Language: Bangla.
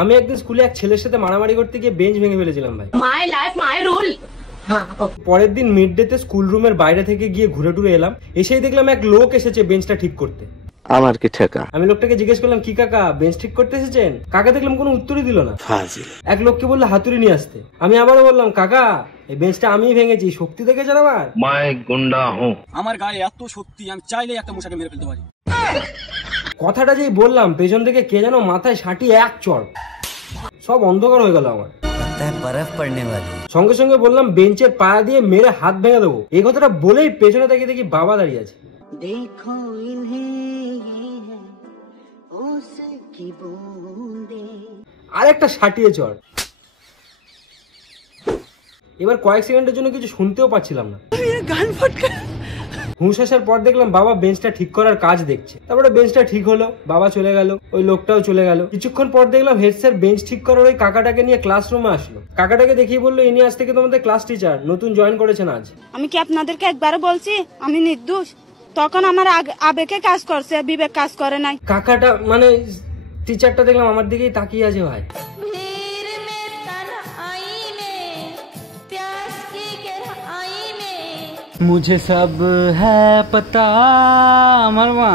আমি একদিন স্কুলে এক ছেলের সাথে মারামারি করতে গিয়ে বেঞ্চ ভেঙে ফেলেছিলাম ভাই। My life my rule. পরের দিন মিড ডে তে স্কুল রুমের বাইরে থেকে গিয়ে ঘুরে টুরে এলাম, এসেই দেখলাম এক লোক এসেছে বেঞ্চটা ঠিক করতে। আমার কি ঠেকা? আমি লোকটাকে জিজ্ঞেস করলাম, কি কাকা বেঞ্চ ঠিক করতে এসেছেন? কাকা দেখলাম কোনো উত্তরই দিল না। এক লোককে বললো হাতুড়ি নিয়ে আসতে। আমি আবারও বললাম, কাকা এই বেঞ্চটা আমিই ভেঙেছি, শক্তি দেখেছেন আমার? মাই গুন্ডা হুঁ। আমার গায়ে এত শক্তি আমি চাইলেই একটা মশাকে মেরে ফেলতে পারি। কথাটা যেই বললাম পেছন থেকে কে যেন মাথায় সাটি এক চড়, সব অন্ধকার হয়ে গেল আমার। সঙ্গে সঙ্গে বললাম বেঞ্চের পায়া দিয়ে মেরে হাত ভেঙে দেবো। এই কথাটা বলেই পেছনে তাকিয়ে দেখি বাবা দাঁড়িয়ে আছে। আর একটা সাটিয়ে চড়। এবার কয়েক সেকেন্ডের জন্য কিছু শুনতেও পাচ্ছিলাম না। হুঁশ আসার পর দেখলাম বাবা বেঞ্চটা ঠিক করার কাজ দেখছে। তারপরে বেঞ্চটা ঠিক হলো, বাবা চলে গেল, ওই লোকটাও চলে গেল। কিছুক্ষণ পর দেখলাম হেড স্যার বেঞ্চ ঠিক করার ওই কাকাটাকে নিয়ে ক্লাসরুমে আসলো। কাকাটাকে দেখিয়ে বললো, ইনি আজ থেকে তোমাদের ক্লাস টিচার, নতুন জয়েন করেছেন আজ। আমি কি আপনাদেরকে একবারও বলছি আমি নির্দোষ? তখন আমার আবেগে কাজ করছে, বিবেক কাজ করে নাই। কাকাটা মানে টিচারটা দেখলাম আমার দিকেই তাকিয়ে আছে ভাই। मुझे सब है पता আমার মা